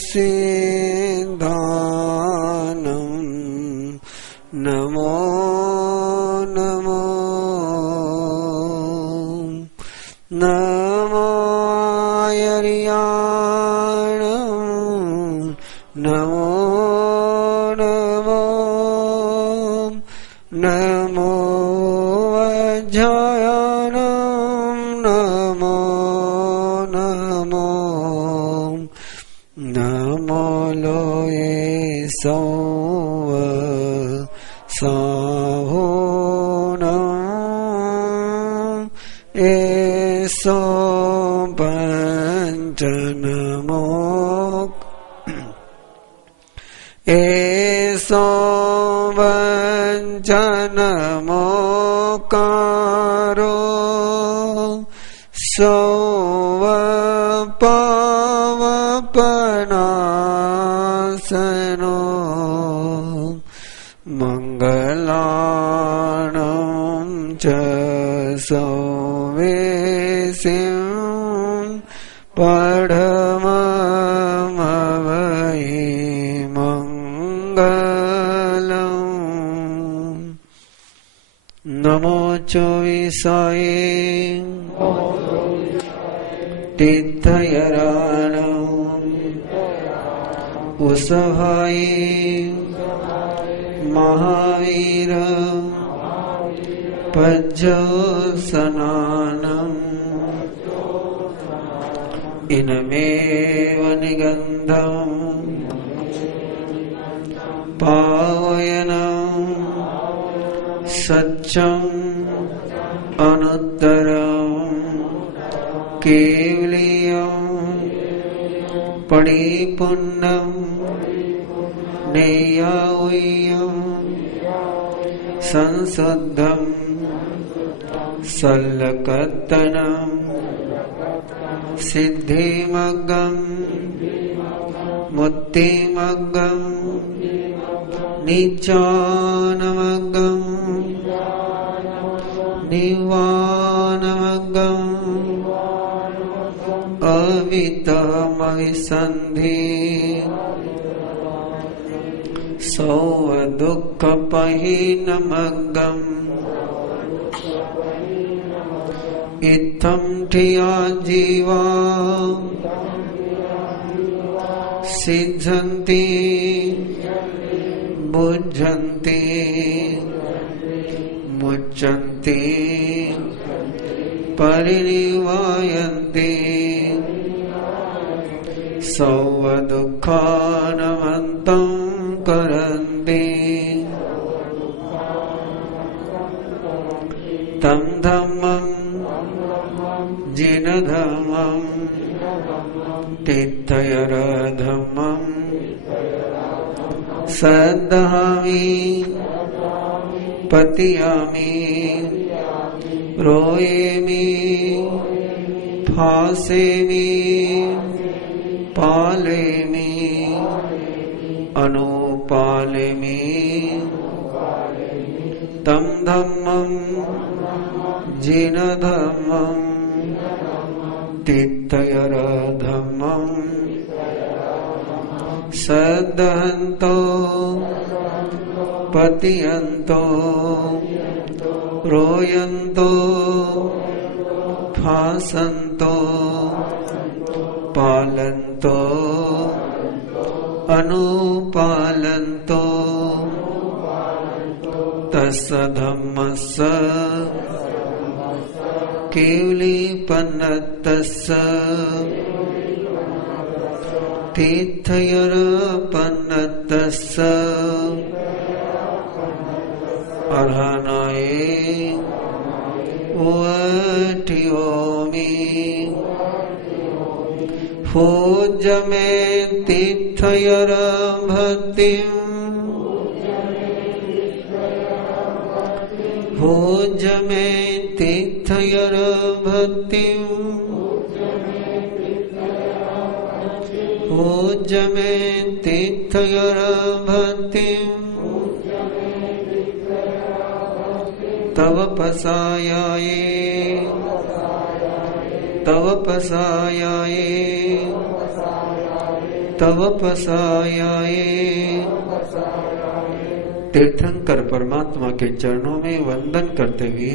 सिद्धानं नमो नमो नमो आर्याणं नमो नमो नमो वज्रायणं नमो नमो नमो लोये सौव साहुनं एसो पंचनमो एसो पंचनमोकारो सौव पावपनासनो मंगलाणं च सौवेसिं पढममवै मंगलम् नमो चोविसाय तीर्थयराणं उसभाय महावीर पज्जोत्सनानं इनमेव निगन्धं पावयनं सच्चं अनुत्तरं केवलियं परिपूर्णं नेयावयं संशुद्धं सल्लकत्तनं सिद्धिमग्गं मुक्तिमग्गं निच्चानमग्गं निवानमग्गं अवितमविसन्धि सौवदुःखपहीनमग्गम् इत्थं ठिया जीवा सिद्धन्ति बुद्धन्ति मुच्यन्ति परिनिवायन्ति सौवदुःखानमन्तं करन्ति तं धम्मं जिनधम्मं तीर्थयरधम्मं सद्दहामि पतियामि रोयेमि फासेमि पालेमि अनुपालेमि तं धम्मं जिनधम्मं तीर्थयरधम्मं सद्दहन्तो पतियन्तो रोयन्तो फासन्तो पालन्तो अनुपालन्तो तस्य धम्मस्य केवलीपन्नतस्य तीर्थयरपन्नतस्य अर्हणाय वठियोमि पूज्य मे तीर्थयर भक्तिं पूज्य मे तीर्थयर भक्तिं पूज्य मे तीर्थयर भक्तिं तव पसायाये तव पसायाये तव पसायाये। तीर्थंकर परमात्मा के चरणों में वंदन करते हुए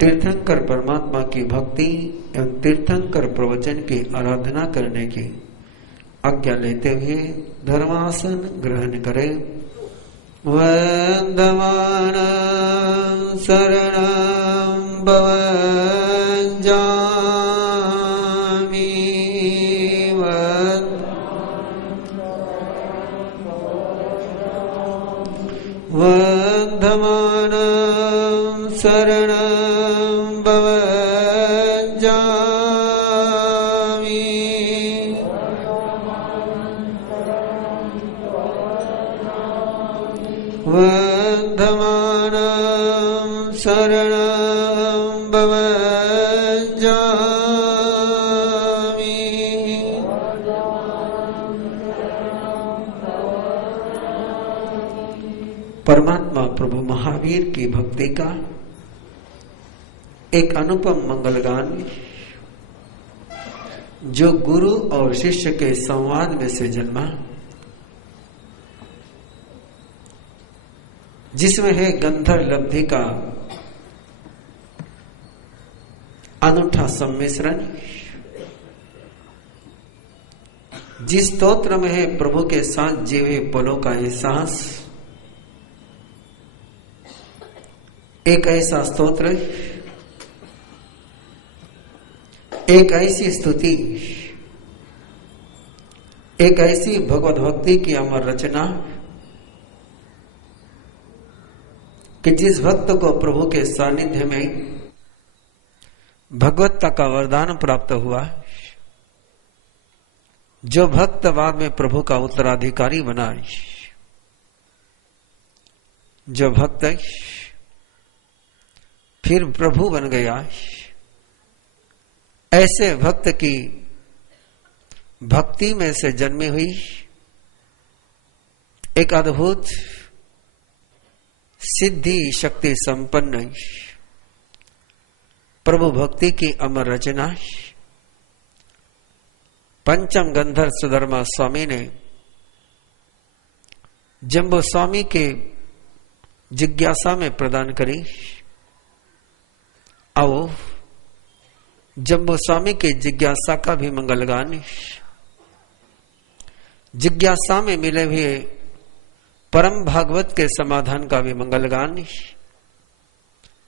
तीर्थंकर परमात्मा की भक्ति एवं तीर्थंकर प्रवचन की आराधना करने की आज्ञा लेते हुए धर्मासन ग्रहण करें। वंदमान शरणं भवञ्जामि वंदमान शरणं भवञ्जामि वंदमान शरणं भवञ्जामि। परमात्मा प्रभु महावीर की भक्ति का एक अनुपम मंगल गान जो गुरु और शिष्य के संवाद में से जन्मा, जिसमें है गंधर्व लब्धि का अनूठा सम्मिश्रण, जिस स्तोत्र में है प्रभु के साथ जीवे पलों का एहसास। एक ऐसा स्तोत्र, एक ऐसी स्तुति, एक ऐसी भगवत भक्ति की अमर रचना कि जिस भक्त को प्रभु के सानिध्य में भगवत्ता का वरदान प्राप्त हुआ, जो भक्त बाद में प्रभु का उत्तराधिकारी बना, जो भक्त फिर प्रभु बन गया, ऐसे भक्त की भक्ति में से जन्मी हुई एक अद्भुत सिद्धि शक्ति संपन्न प्रभु भक्ति की अमर रचना पंचम गंधर्व सुधर्मा स्वामी ने जम्बो स्वामी के जिज्ञासा में प्रदान करी। आओ जम्बो स्वामी के जिज्ञासा का भी मंगलगान, जिज्ञासा में मिले हुए परम भागवत के समाधान का भी मंगलगान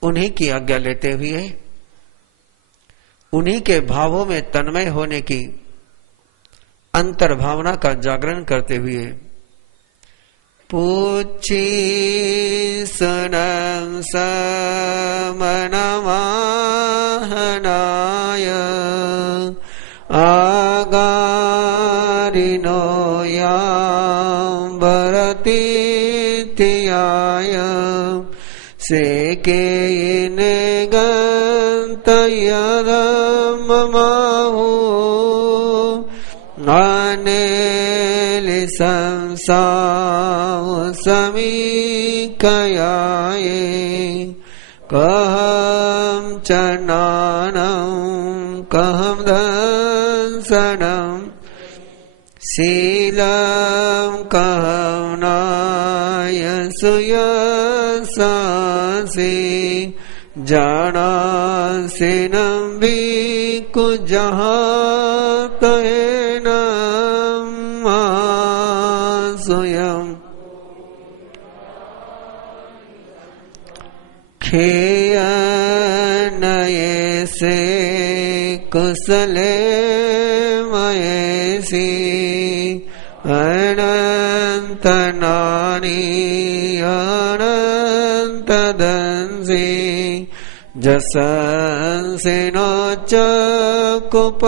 उन्हीं की आज्ञा लेते हुए उन्हीं के भावों में तन्मय होने की अंतर भावना का जागरण करते हुए पूछी सनम समनमाहनाय आगारिनो यां भरतीत्याय सेके गन्तयदममाहु आनेलि संसार समीकयाये कहम चनानं कहम दंसनं शीलं कहम नायसुयसासि जानासिनं भिक्खु जहातेनं मासुयम् खेयनयेसे कुशले मयेसी अनंतनानि अनंतदंसि जसंसिनो चकुपहेठियस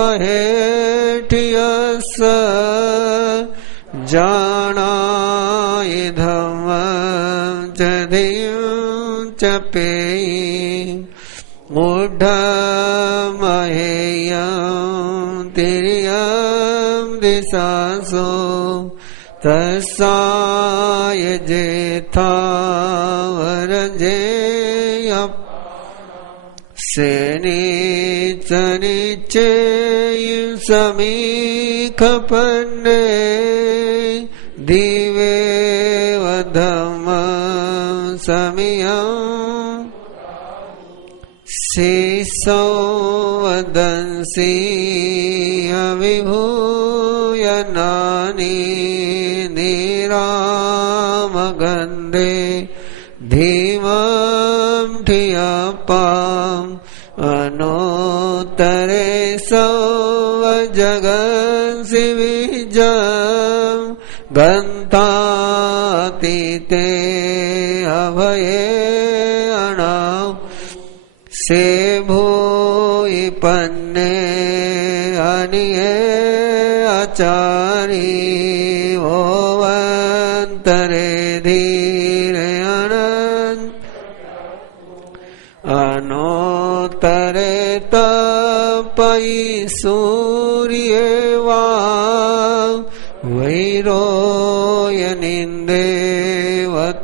जानाय धम्मं च धियं च पेयि मूढमहेयं तिर्यं दिशासो तस्साय जेथावरजेय सेनिचनिचेयं समीखपन्ने दिवेव धम्मं समियम् शिशो वदन्सि अविभूयनानि निरामगन्धे धीमं धियपाम् अनोत्तरे सौवजगन्सि विजम् गन्तातीते अभये अणाम् से भूयि पन्ने अनिये आचारी ओवन्तरे धीरे अनन्त अनोत्तरे तपयि सूर्ये वा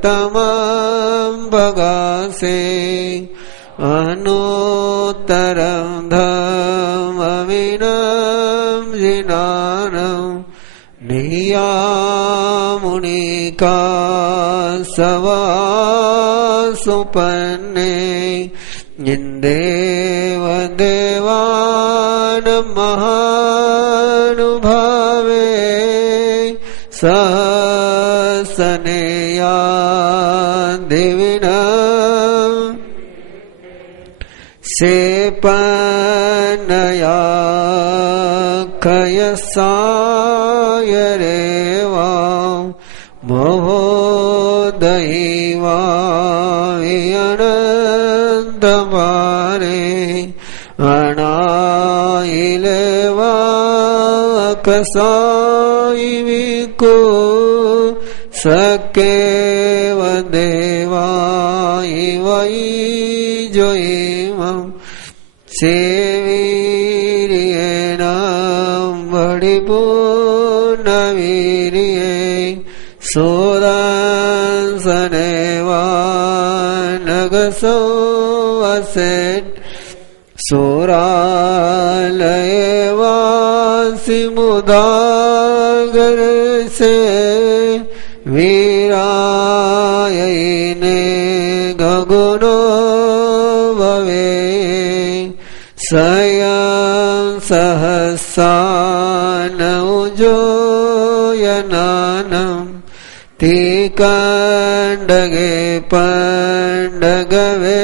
वैरोयनिन्देवतमं भगासे अनोत्तरं धम्मविनं जिनानं नियामुनिका सवासुपन्ने इन्देव देवान् महानुभावे सहसनेया दिविनम् से पन्नया कयसायरेवा महोदयिवा वियनन्तमारे अनायिलेवा कसायिविको सकेव देवा इवै जोइमम् सेवीर्येणं बडिपूर्णवीर्ये सोदांसनेवा नगसो वसेत् सोरालयेवासि मुदागरसे वीरायने गगुनो भवे स्वयं सहसा नौजोयनानं तिकण्डगे पण्डगवे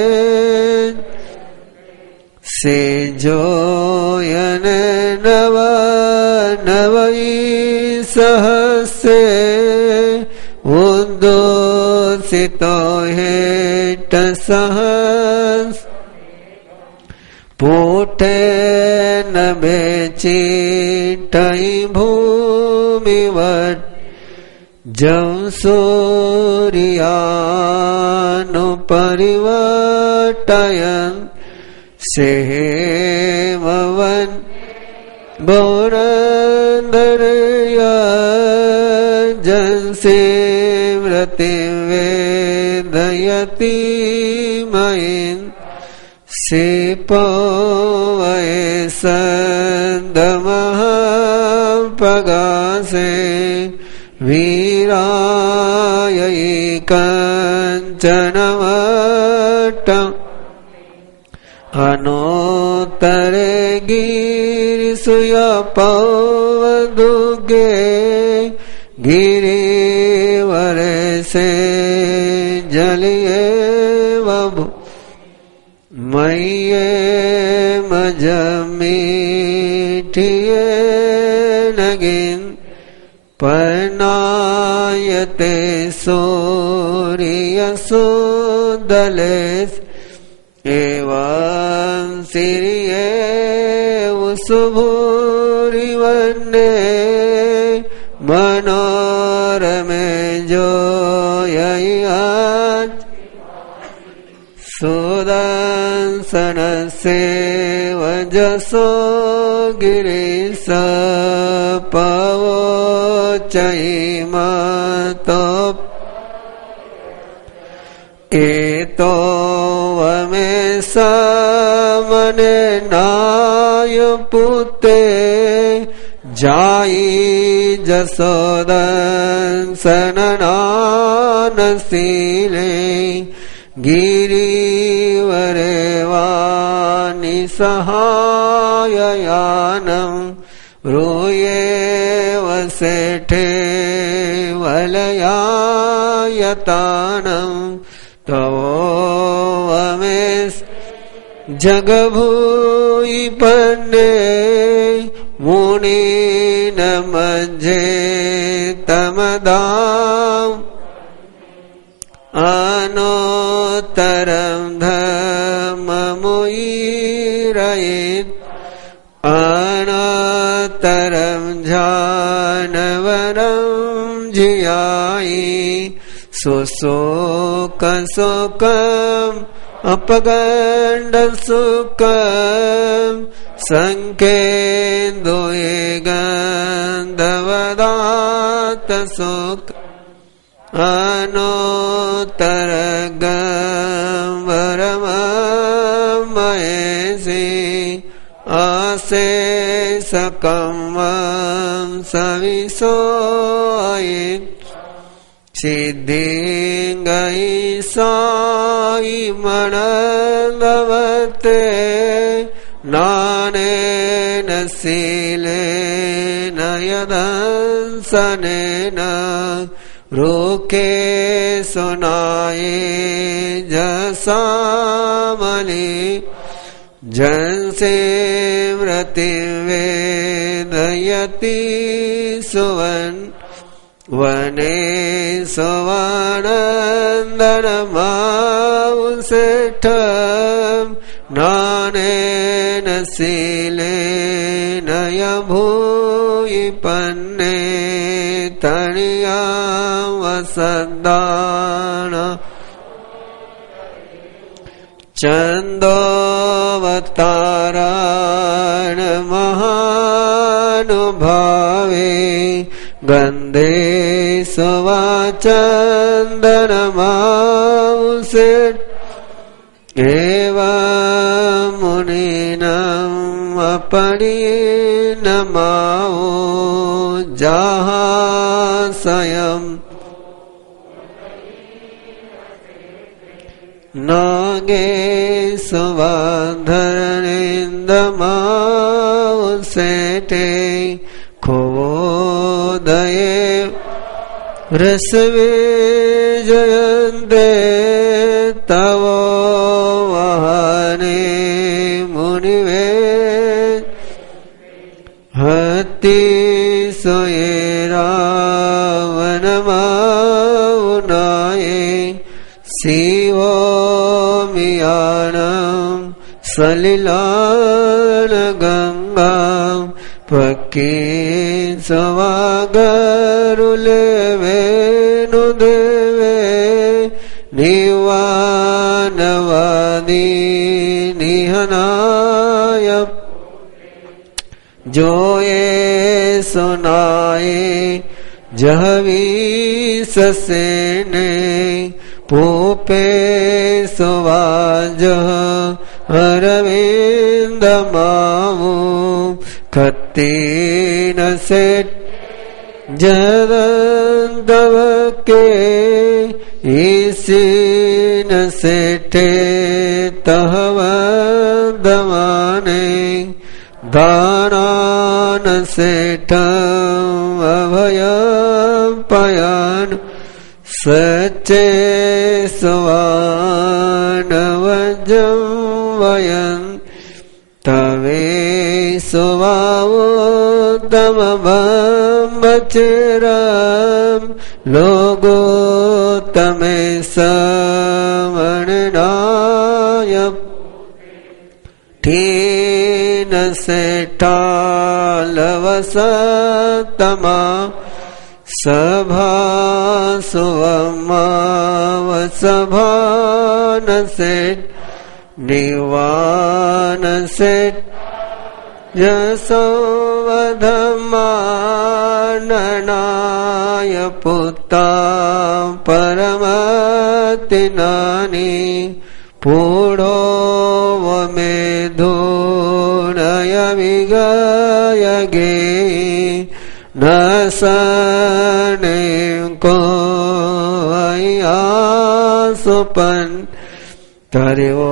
से जोयन नव नवई सहसे उन्दोसितो हेट सहस पोटे न बेचिटई भूमिवत् जं सूर्यानुपरिवर्तयन् सेमवन् बोरन्दरया जंसे व्रतिं वेदयति मयिन् सेपवये सन्दमः पगासे वीरायै कञ्चनवट्टम् अनोत्तरे गिरिसुयपवदुगे गिरिवरे से जलिये वभु मय्ये मजमीठिये नगिन पर्णायते सूर्यसुदलेस एवं सिरिये उसुभूरिवन्ने मनोरमे जोययात् सुदंसनसे वजसो गिरीश पवोचयिमतो एतो वमे पुते जाई जसोदंसननानशीले गिरिवरे वानि सहाययानं रूये वसेठे वलयायतानं तवोऽवमेस् जगभूयि पन्ने मुनिन मज्जे तमदाम् अनोत्तरं धम्ममुयिरयेत् अनोत्तरं जानवरं जियायि सुशोकशोकम् अपगण्डसुखं सङ्केन्दुये गन्धवदात्तशोक अनोत्तरगम्भरमयसि अशेषकं सविशोऽयि सिद्धिङ्गै साई मनन्दवते नानेन शीलेन यदंसनेन रूके सुनाये जसामलि जनसेव्रति वेदयति सुवन् वने सवानन्दनमाउसेठं नानेन शीलेन यभूयि पन्ने तणिया वसद्दान चन्दोऽवतारान् महानुभावे गन्धे सवाचन्दनमाउसेट् एवं मुनिनम् अपरिणमावो जहासयम् नागेशवाधरनिन्दमाउसेटे खोदये रसविजयन्ते तव वहने मुनिवे हतिशये रावणमाउनाये शिवोमियानं सलिलानगङ्गां पक्कींसवागरुलेवेनुदेवे निवानवादी निहनाय जोये सुनाये जहवीससेने पूपे सुवाजः अरविन्दमावो खत्तीन सेठ जदन्तवके ईसीन सेठे तहवदमाने दानान सेठम् अभयं पयान् सच्चे स्वानवजं वयन् तवे सुवावोत्तमबम्बचिरं लोगो तमे समणनाय ठीन सेठालवसतमा सभा सुवमावसभान सेठ निवान सेठ यशोवधमाननाय पुत्ता परमतिनानि पूढो वमेधो नय सने को सुपन तरिवो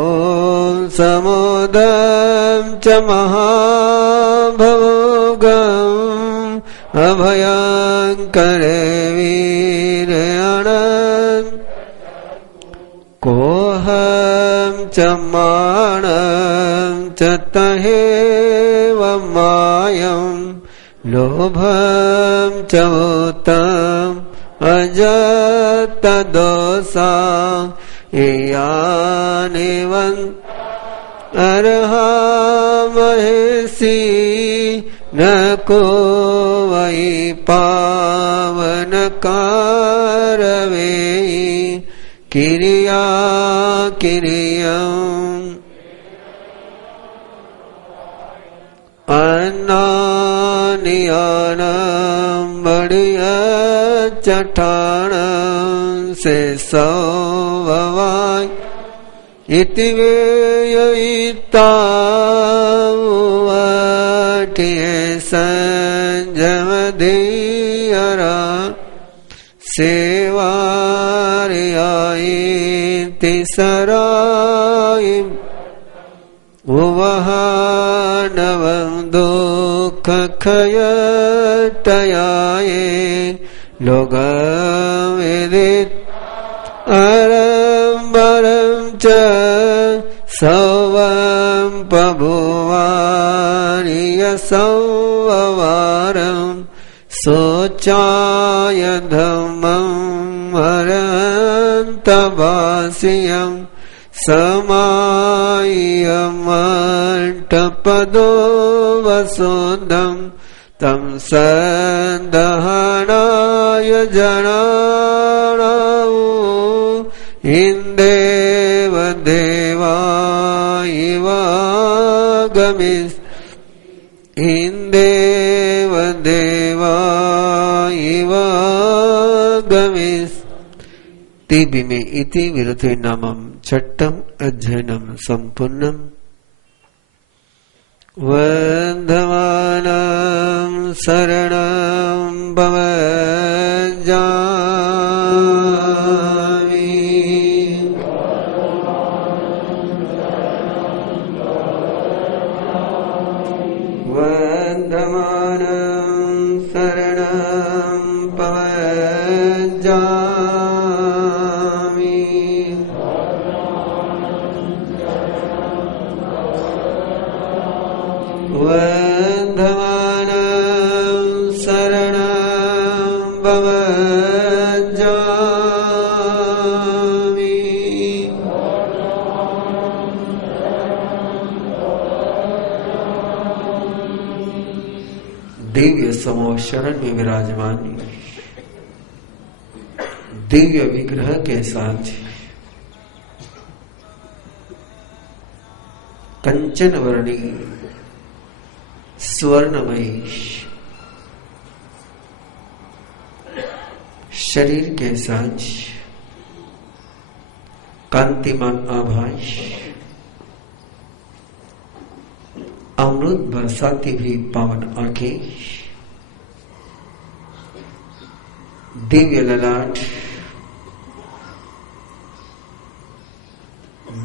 समुदम च महाभवगम अभयंकर वीरयणं कोहम च माणं च तहेव मायं लोभं च भूतं अजतदोषा यानिवं अर्हामहेसि न को वै पावन कारवे किरिया किरियं अन्नानियानं बढ़िया चट्टानं से सौवाय इति वेयिता वटिये संजम दियरा सेवारियायि सराय वहानवं दुःख खयटयाये लोगवेदित अरम्बरं च सवं पभुवानिय संववारं सोचाय धम्मं हरन्तभास्यं समायमण्टपदो वसुदं तं सन्दहनाय जनानां इंदेव देवायिवागमिस् इंदेव देवायिवागमिस् तिबिमे इति विरते नामं छट्टम अध्ययनम संपूर्णम वन्दमानं शरणं भवजामि वन्दमानं शरणं भवजामि वन्दमानं शरणं भवजामि दिव्य समूह शरण में विराजमान दिव्य विग्रह के साथ कंचन वर्णी स्वर्णमयी शरीर के साथ कांतिमान आभास अमृत बरसाती हुई पावन आंखें दिव्य ललाट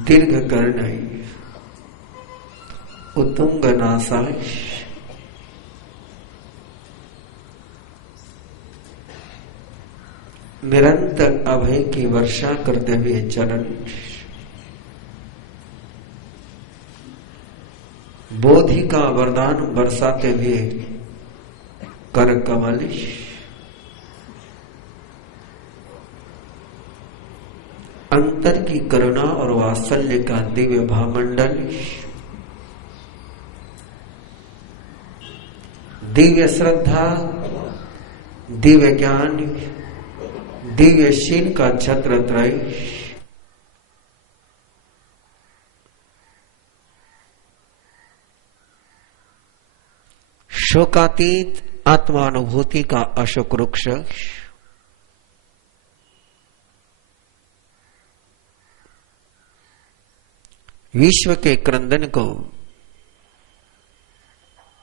दीर्घ कर्णय उत्तुंग नासाय निरंतर अभय की वर्षा करते हुए चरण बोधि का वरदान बरसाते हुए कर कमल अंतर की करुणा और वात्सल्य का दिव्य भावमंडल दिव्य श्रद्धा दिव्य ज्ञान दिव्य शील का छत्र त्रय शोकातीत आत्मानुभूति का अशोक वृक्ष विश्व के क्रंदन को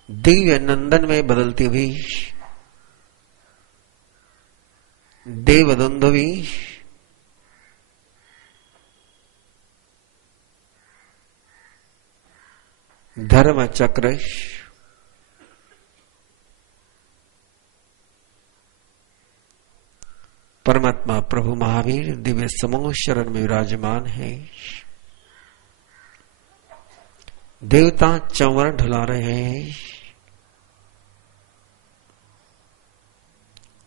दिव्य नंदन में बदलती हुई देवदुन्दुभी, धर्मचक्र, परमात्मा प्रभु महावीर दिव्य समूह शरण में विराजमान है। देवता चंवर ढला रहे हैं।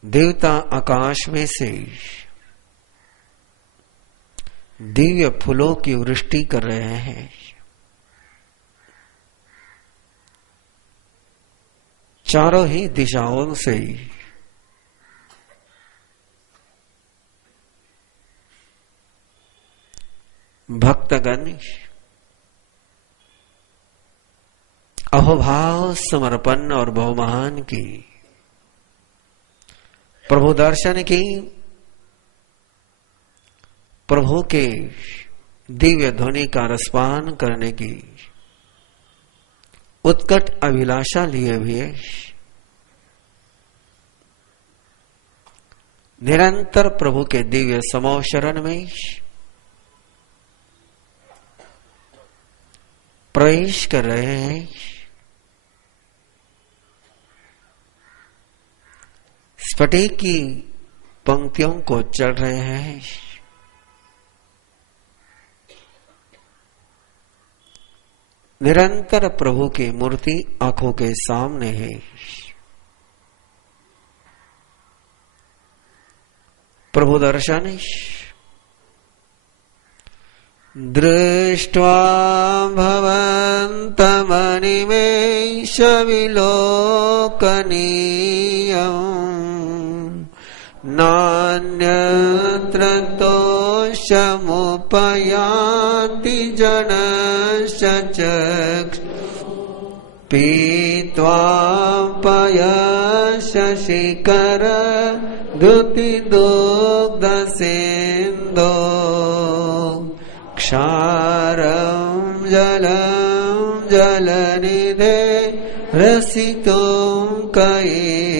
देवता आकाश में से दिव्य फूलों की वृष्टि कर रहे हैं। चारों ही दिशाओं से भक्तगण अहोभाव समर्पण और बहुमान की प्रभु दर्शन की, प्रभु के दिव्य ध्वनि का रसपान करने की उत्कट अभिलाषा लिए हुए निरंतर प्रभु के दिव्य समूह शरण में प्रवेश कर रहे हैं। स्फटिक की पंक्तियों को चढ़ रहे हैं। निरंतर प्रभु की मूर्ति आंखों के सामने है। प्रभु दर्शन दृष्ट्वा भवन्तमनिमेष विलोकनीयम् नान्यत्र तोषमुपयाति जनश्च चक्षु पीत्वा पयशशिखर धृतिदुग्धसिन्धो क्षारं जलं जलनिधे रसितुं कये